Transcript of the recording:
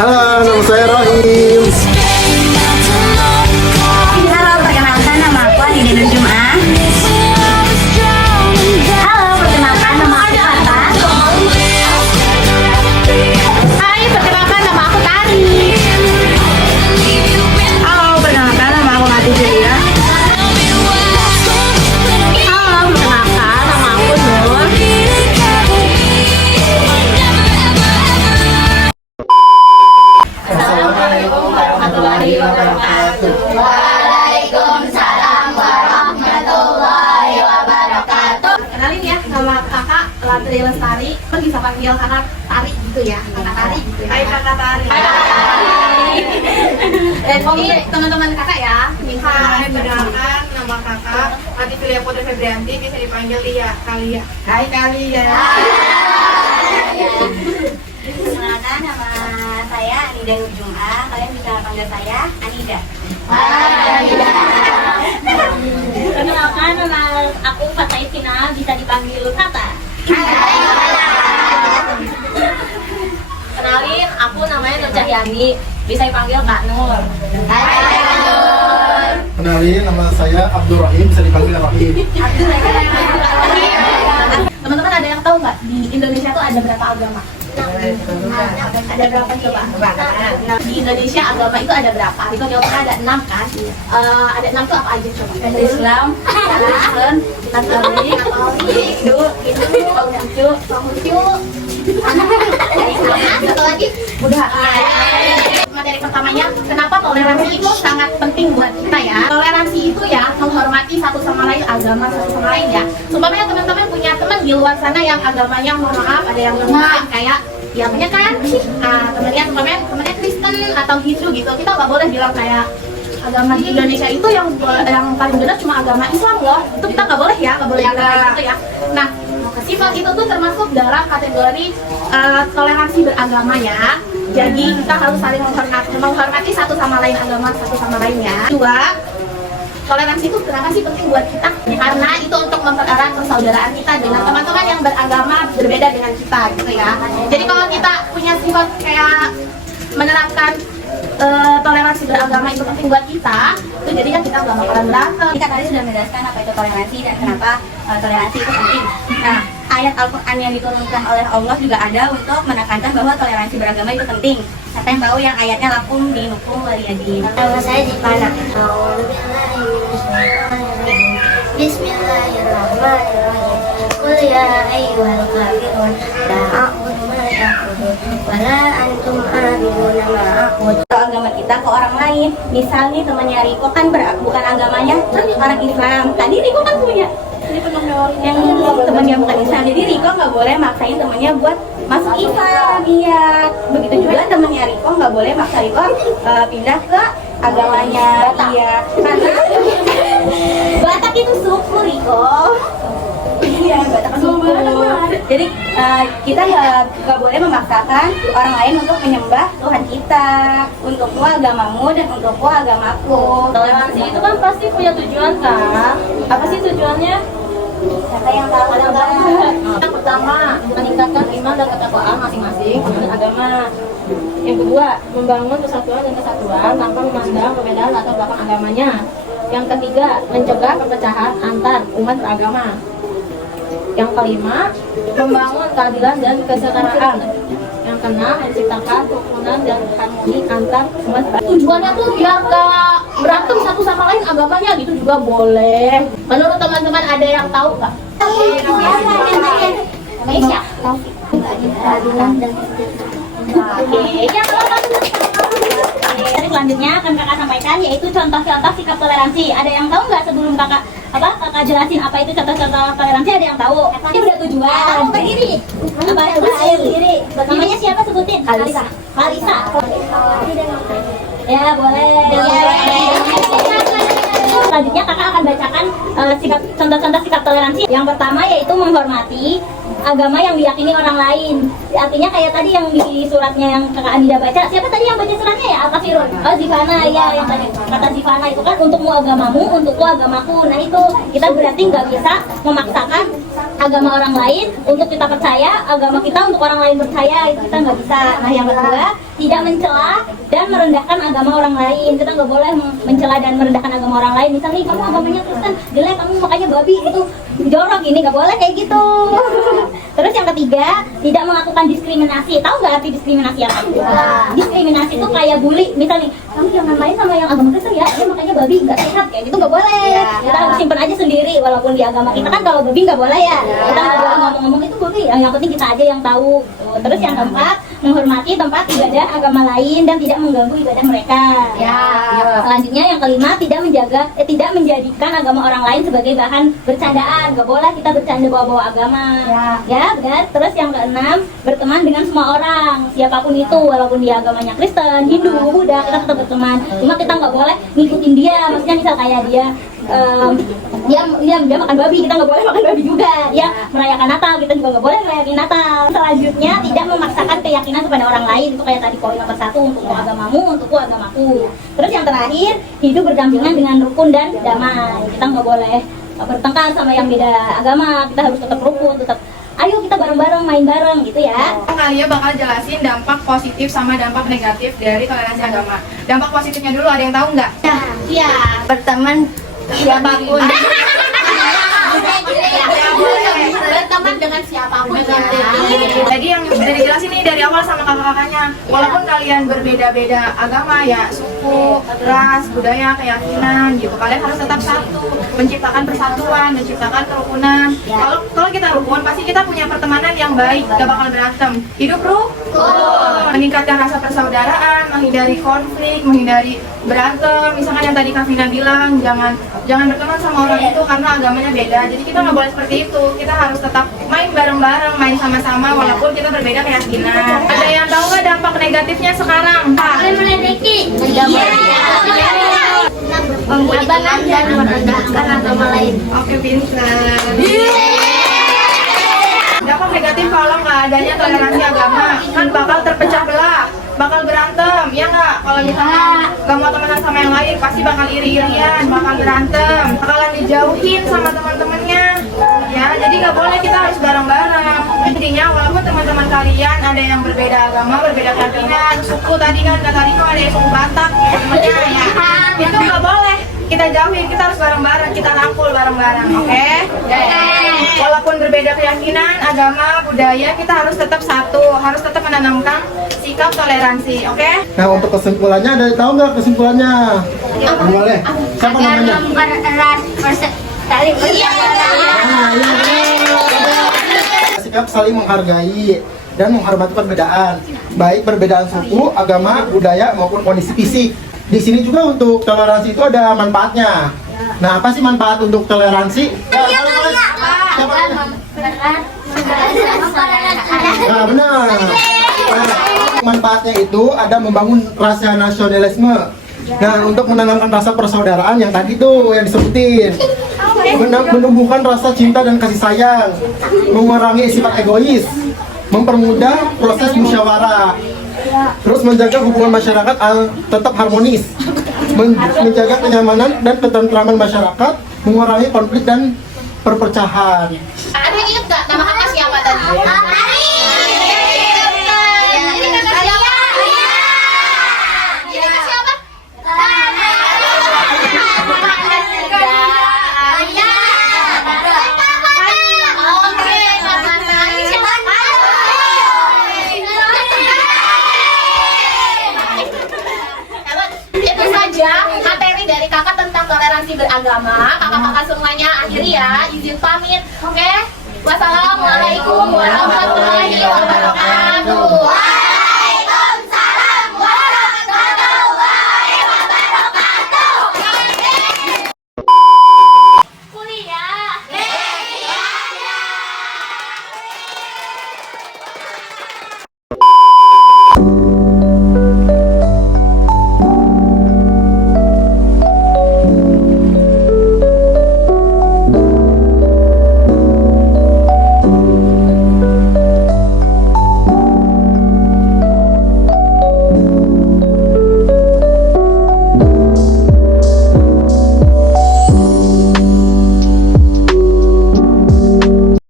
Halo, nama saya Rahim. Halo, perkenalkan nama aku Anida Nur Jum'ah. Halo, perkenalkan nama aku Tata. Hai, perkenalkan nama aku Tari. Halo, perkenalkan nama aku Mati Julia. Halo, perkenalkan nama aku Nur. Assalamualaikum warahmatullahi wabarakatuh. Waalaikumsalam warahmatullahi wabarakatuh. Kenalin ya, nama kakak Latri Lestari. Bisa panggil kakak Tari gitu ya, kakak Tari gitu ya. Hai kakak Tari. Dan ini teman-teman kakak ya. Hai, perkenalkan nama kakak Mati Julia Putri Febrianti, bisa dipanggil Lia, Kalia. Hai Kalia. Perkenalkan nama saya Anida Nur Jum'ah. Kalian bisa panggil saya Anida. Anida. Perkenalkan nama aku Fatai Sina, bisa dipanggil Tata. Kenalin, aku namanya Nur Cahyani, bisa dipanggil Kak Nur. Kenalin, nama saya Abdul Rahim, bisa dipanggil Rahim. Teman-teman ada yang tahu nggak di Indonesia tuh ada berapa agama? Ada berapa coba? Di Indonesia agama itu ada berapa? Itu jawabannya ada 6 kan? Ada 6 tuh apa aja coba? Ada Islam, Kristen, Katolik, Hindu, Konghucu, satu lagi Buddha. Materi pertamanya, kenapa toleransi itu sangat penting buat kita ya? Toleransi itu ya menghormati satu sama lain, agama satu sama lain ya. Sumpamanya teman-teman punya teman di luar sana yang agamanya mohon maaf ada yang lemah kayak ya punya kan temennya Kristen atau Hindu gitu. Kita nggak boleh bilang kayak agama di Indonesia itu yang paling benar cuma agama Islam loh. Itu kita nggak boleh ya, nggak boleh bilang gitu ya. Nah, sifat itu tuh termasuk dalam kategori toleransi beragama ya. Jadi kita harus saling menghormati satu sama lain, agama satu sama lainnya. Dua, toleransi itu kenapa sih penting buat kita? Karena itu untuk mempererat persaudaraan kita dengan teman-teman yang beragama berbeda dengan kita gitu ya. Jadi kalau kita punya sifat kayak menerapkan toleransi beragama itu penting buat kita, itu jadinya kita nggak bakalan berantem. Kita tadi sudah menjelaskan apa itu toleransi dan kenapa toleransi itu penting. Nah, ayat Al-Quran yang diturunkan oleh Allah juga ada untuk menekankan bahwa toleransi beragama itu penting. Siapa yang tahu yang ayatnya lakum dinukum waliyadin? Nama saya Dipana. Bismillahirrahmanirrahim. Qul ya ayyuhal kafirun la a'budu ma ta'budun wa la antum 'abiduna ma a'budu. Agama kita ke orang lain, misalnya temannya Riko kan bukan agamanya orang Islam. Tadi Riko kan punya yang temannya bukan Islam, jadi Riko nggak boleh maksain temannya buat masuk Islam. Iya, begitu juga temannya Riko nggak boleh maksa Riko pindah ke agamanya. Iya, karena Batak itu suku Riko. Iya, Batak suku. Jadi kita ya nggak boleh memaksakan orang lain untuk menyembah Tuhan kita. Untukmu agamamu dan untukku agamaku. Toleransi itu kan pasti punya tujuan kan? Apa sih tujuannya? Siapa yang tahu? Yang pertama, meningkatkan iman dan ketakwaan masing-masing menurut agama. Yang kedua, membangun persatuan dan kesatuan tanpa memandang perbedaan latar belakang agamanya. Yang ketiga, mencegah perpecahan antar umat beragama. Yang kelima, membangun keadilan dan kesetaraan. Yang keenam, menciptakan kerukunan dan harmoni antar umat beragama. Tujuannya tuh biar gak berantem satu sama lain agamanya gitu juga boleh. Menurut teman-teman ada yang tahu nggak? Indonesia. Selanjutnya akan kakak sampaikan yaitu contoh-contoh sikap toleransi. Ada yang tahu nggak sebelum kakak jelasin apa itu contoh-contoh toleransi? Ada yang tahu? Ini udah tujuan. Berdiri. Apa? Berdiri. Namanya siapa sebutin? Kalisa. Kalisa. Ya boleh. Selanjutnya kakak akan bacakan contoh-contoh sikap toleransi. Yang pertama yaitu menghormati agama yang diyakini orang lain. Artinya kayak tadi yang di suratnya yang kakak Anida baca. Siapa tadi yang baca suratnya ya? Al-Kafirun. Oh Zifana ya, yang tadi kata Zifana itu kan untukmu agamamu, untukku agamaku. Nah itu kita berarti nggak bisa memaksakan agama orang lain untuk kita percaya, agama kita untuk orang lain percaya, itu kita nggak bisa. Nah yang kedua tidak mencela dan merendahkan agama orang lain. Kita nggak boleh mencela dan merendahkan agama orang lain. Misalnya kamu agamanya Kristen, jelek, kamu makanya babi gitu, jorok gini, nggak boleh kayak gitu. Terus yang ketiga, tidak melakukan diskriminasi. Tahu nggak arti diskriminasi apa? Diskriminasi itu kayak bully. Misalnya kamu jangan main sama yang agama Kristen ya, dia makanya babi, nggak sehat, kayak gitu nggak boleh. Kita harus simpan aja sendiri, walaupun di agama kita kan kalau babi nggak boleh ya. Kita nggak boleh ngomong-ngomong itu babi. Yang penting kita aja yang tahu. Terus yang keempat, menghormati tempat ibadah agama lain dan tidak mengganggu ibadah mereka. Selanjutnya yang kelima, tidak menjadikan agama orang lain sebagai bahan bercandaan. Gak boleh kita bercanda bawa-bawa agama. Ya, benar. Terus yang keenam, berteman dengan semua orang, siapapun itu, walaupun dia agamanya Kristen, Hindu, Buddha, kita tetap berteman. Cuma kita nggak boleh ngikutin dia. Maksudnya misal kayak dia makan babi, kita nggak boleh makan babi juga. Dia merayakan Natal, kita juga nggak boleh merayakan Natal. Selanjutnya, tidak memaksakan keyakinan kepada orang lain. Itu kayak tadi poin nomor 1, untukku agamamu, untukku agamaku. Terus yang terakhir, hidup berdampingan dengan rukun dan damai. Kita nggak boleh bertengkar sama yang beda agama. Kita harus tetap rukun, tetap ayo kita bareng-bareng main bareng gitu ya. Kalian bakal jelasin dampak positif sama dampak negatif dari toleransi agama. Dampak positifnya dulu, ada yang tahu nggak? Iya. Berteman siapapun. Berteman dengan siapapun ya. Jadi yang sudah dijelasin nih dari awal sama kakak-kakaknya, walaupun kalian berbeda-beda agama ya, suku, ras, budaya, keyakinan gitu, kalian harus tetap satu, menciptakan persatuan, menciptakan kerukunan. Kalau kita rukun, pasti kita punya pertemanan yang baik, gak bakal berantem. Hidup rukun, meningkatkan rasa persaudaraan, menghindari konflik, menghindari berantem. Misalkan yang tadi Kak Vina bilang, jangan berteman sama orang itu karena agamanya beda. Jadi kita nggak boleh seperti itu. Kita harus tetap main bareng-bareng, main sama-sama walaupun kita berbeda keyakinan. Ada yang tahu nggak dampak negatifnya sekarang? Kalian meledeki. Menggulingkan dan merendahkan agama lain. Oke, pintar. Dampak negatif kalau nggak adanya toleransi agama, kan bakal terpecah belah, bakal berantem, ya nggak? Kalau misalnya nggak mau temenan sama yang lain, pasti bakal iri-irian, bakal berantem, bakalan dijauhin sama teman-temannya. Ya, jadi nggak boleh, kita harus bareng-bareng. Intinya, walaupun teman-teman kalian ada yang berbeda agama, berbeda keyakinan, suku tadi kan kata Rino ada yang suku Batak, temennya ya, itu nggak boleh. Kita jauhin, kita harus bareng-bareng, kita rangkul bareng-bareng, oke? Walaupun berbeda keyakinan, agama, budaya, kita harus tetap satu, harus tetap menanamkan sikap toleransi, oke? Nah, untuk kesimpulannya, ada yang tahu nggak kesimpulannya? Boleh. Siapa namanya? Mempererat saling Sikap saling menghargai dan menghormati perbedaan, baik perbedaan suku, agama, budaya maupun kondisi fisik. Di sini juga untuk toleransi itu ada manfaatnya. Nah, apa sih manfaat untuk toleransi? Siapa? Nah, benar. Manfaatnya itu ada membangun rasa nasionalisme. Nah, untuk menanamkan rasa persaudaraan yang tadi tuh yang disebutin, menumbuhkan rasa cinta dan kasih sayang, mengurangi sifat egois, mempermudah proses musyawarah, terus menjaga hubungan masyarakat tetap harmonis, menjaga kenyamanan dan ketentraman masyarakat, mengurangi konflik dan perpecahan. Ada yang ingat nggak nama kakak siapa tadi? Materi dari kakak tentang toleransi beragama. Kakak-kakak semuanya akhiri ya, izin pamit. Oke? Wassalamualaikum warahmatullahi wabarakatuh.